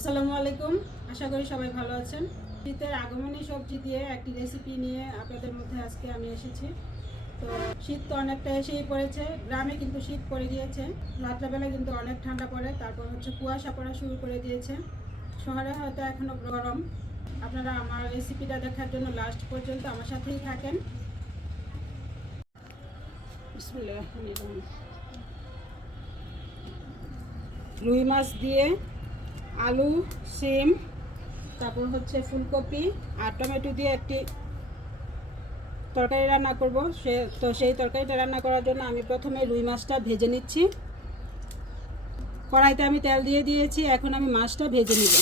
আসসালামু আলাইকুম। আশা করি সবাই ভালো আছেন। শীতের আগমনী সবজি দিয়ে একটি রেসিপি নিয়ে আপনাদের মধ্যে আজকে আমি এসেছি। তো শীত তো অনেকটা এসেই পড়েছে, গ্রামে কিন্তু শীত পড়ে গিয়েছে। রাত্রেবেলা কিন্তু অনেক ঠান্ডা পড়ে, তারপর কুয়াশা পড়া শুরু করে দিয়েছে। শহরে হয়তো এখনও গরম। আপনারা আমার রেসিপিটা দেখার জন্য লাস্ট পর্যন্ত আমার সাথেই থাকেন। বিসমিল্লাহির রহমানির রহিম। রুই মাছ দিয়ে আলু, সিম, তারপর ফুলকপি আর টমেটো দিয়ে একটি তরকারি রান্না করব। সেই তরকারিটা রান্না করার জন্য আমি প্রথমে রুই মাছটা ভেজে নিচ্ছি। কড়াইতে আমি তেল দিয়ে দিয়েছি, এখন আমি মাছটা ভেজে নিব।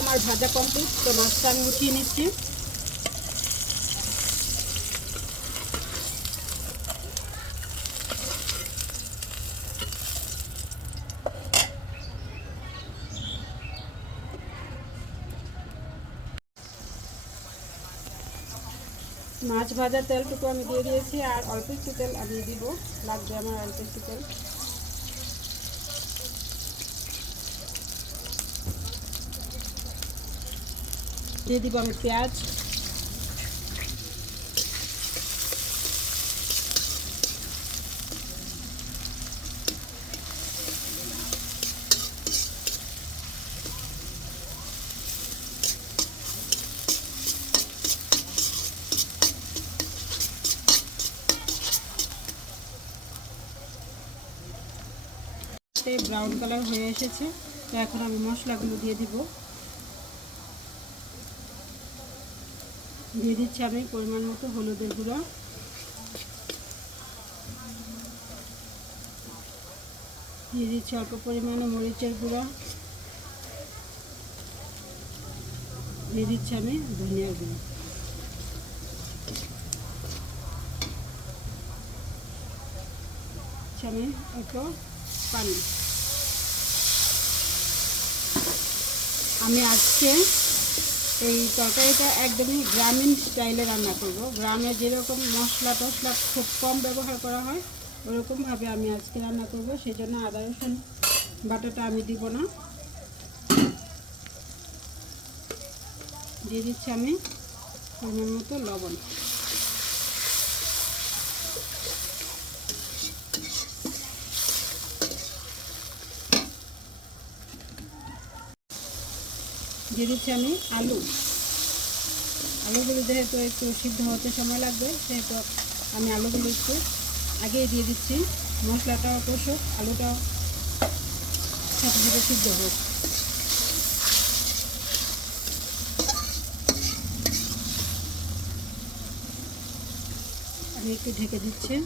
আমার ভাজা কমপ্লিট, তো মাছটা আমি উঠিয়ে নিচ্ছি। মাছ ভাজার তেলটুকু আমি দিয়ে দিয়েছি, আর অল্প একটু তেল আমি দিব, লাগবে আমার অল্প একটু তেল। দিয়ে দিব আমি পেঁয়াজ, ব্রাউন কালার হয়ে এসেছে। তো এখন আমি মশলাগুলো দিয়ে দিব। দিয়ে দিচ্ছি আমি পরিমাণ মতো হলুদের গুঁড়ো, দিয়ে দিচ্ছি অল্প পরিমাণে মরিচের গুঁড়ো, দিয়ে দিচ্ছি আমি ধনিয়ার গুঁড়ো, আমি একটু পানি। আমি আজকে এই তরকারিটা একদমই গ্রামীণ স্টাইলে রান্না করব। গ্রামে যেরকম মশলা টশলা খুব কম ব্যবহার করা হয়, ওরকমভাবে আমি আজকে রান্না করব। সেই জন্য আদা রসুন বাটাটা আমি দিব না। দিয়ে দিচ্ছি আমি পরিমাণ মতো লবণ। দিয়ে দিচ্ছি আমি আলুগুলো যেহেতু একটু সিদ্ধ হতে সময় লাগবে, সেহেতু আমি আলুগুলো একটু আগেই দিয়ে দিচ্ছি। মশলাটাও কষুক, আলুটাও সাথে সাথে সিদ্ধ হোক। আমি একটু ঢেকে দিচ্ছি।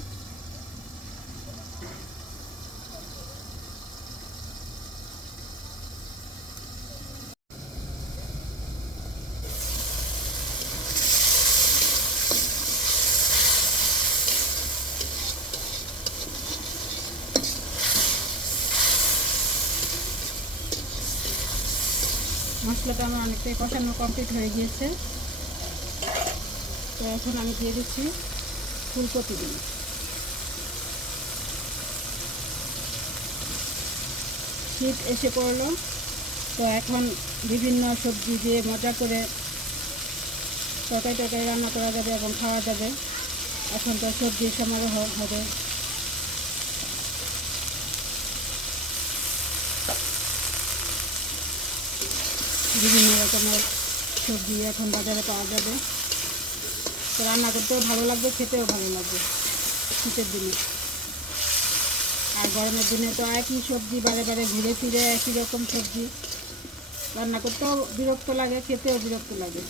মশলাটা আমার অনেকটাই কষানো কমপ্লিট হয়ে গিয়েছে। তো এখন আমি দিয়ে দিচ্ছি ফুলকপিগুলো। শীত এসে পড়লো, তো এখন বিভিন্ন সবজি দিয়ে মজা করে তরকারি রান্না করা যাবে এবং খাওয়া যাবে। এখন তো সবজির সমারোহ হবে। বিভিন্ন রকমের সবজি এখন বাজারে পাওয়া যাবে, তো রান্না করতেও ভালো লাগবে, খেতেও ভালো লাগবে শীতের দিনে। আর গরমের দিনে তো একই সবজি বারে বারে ঘুরে ফিরে একই রকম সবজি রান্না করতেও বিরক্ত লাগে, খেতেও বিরক্ত লাগে।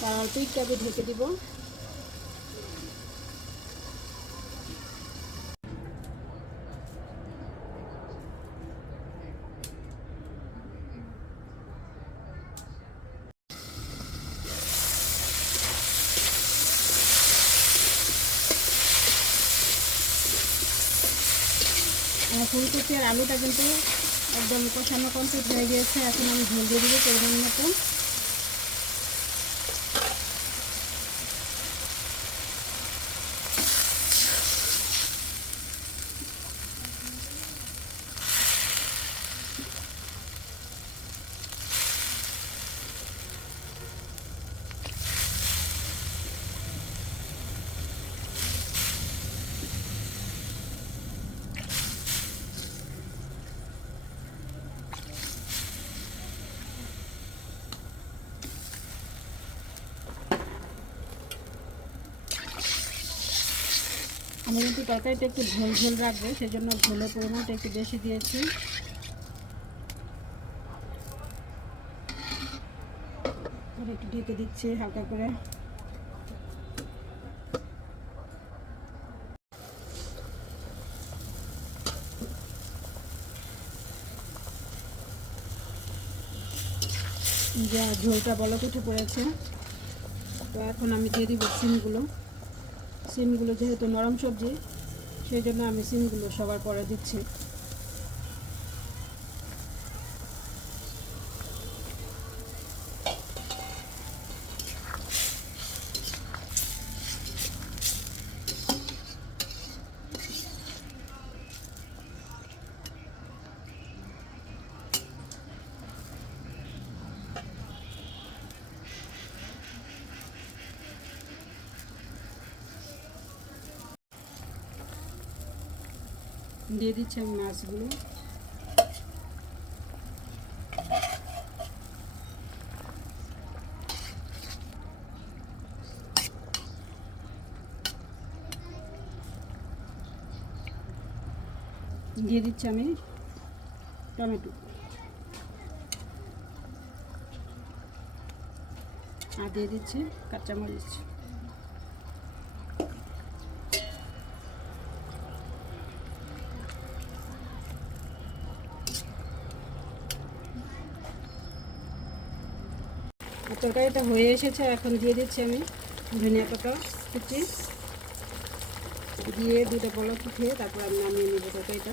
তার অল্প একটু আমি ঢেকে দিব। ফুলকপি আর আলুটা কিন্তু একদম কষানো কমপ্লিট হয়ে গিয়েছে। এখন আমি ঝোল দিয়ে দিব পরিমাণ মতো। আমি কিন্তু তরকারিটা একটু ঝোল ঝোল রাখবো, সেই জন্য ঝোলের পরিমাণটা একটু বেশি দিয়েছি। একটু ঢেকে দিচ্ছি হালকা করে। যা ঝোলটা বলক উঠে পড়েছে, তো এখন আমি দিয়ে দিব সিমগুলো। সিমগুলো যেহেতু নরম সবজি, সেই জন্য আমি সিমগুলো সবার পরে দিচ্ছি। দিয়ে দিচ্ছি আমি মাছগুলো। দিয়ে দিচ্ছি আমি টমেটো, আর দিয়ে দিচ্ছি কাঁচামরিচ। তরকারিটা হয়ে এসেছে, এখন দিয়ে দিচ্ছি আমি ধনিয়া পাতা কুচি, দিয়ে দুটো বলক উঠিয়ে তারপর আমি নামিয়ে নেব তরকারিটা।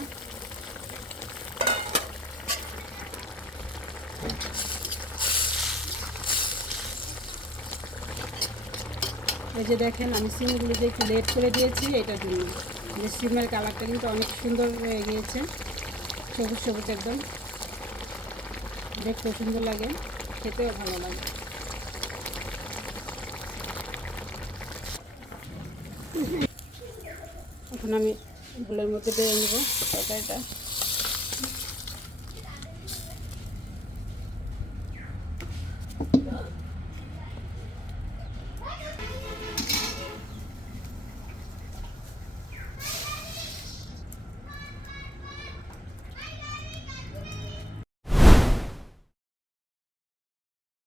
এই যে দেখেন, আমি সিমগুলো যে একটু লেট করে দিয়েছি এটার জন্য, যে সিমের কালারটা কিন্তু অনেক সুন্দর হয়ে গিয়েছে, সবুজ সবুজ একদম, দেখতেও সুন্দর লাগে, খেতেও ভালো লাগে। এখন আমি এগুলোর মধ্যে দিয়ে নেব তরকারিটা।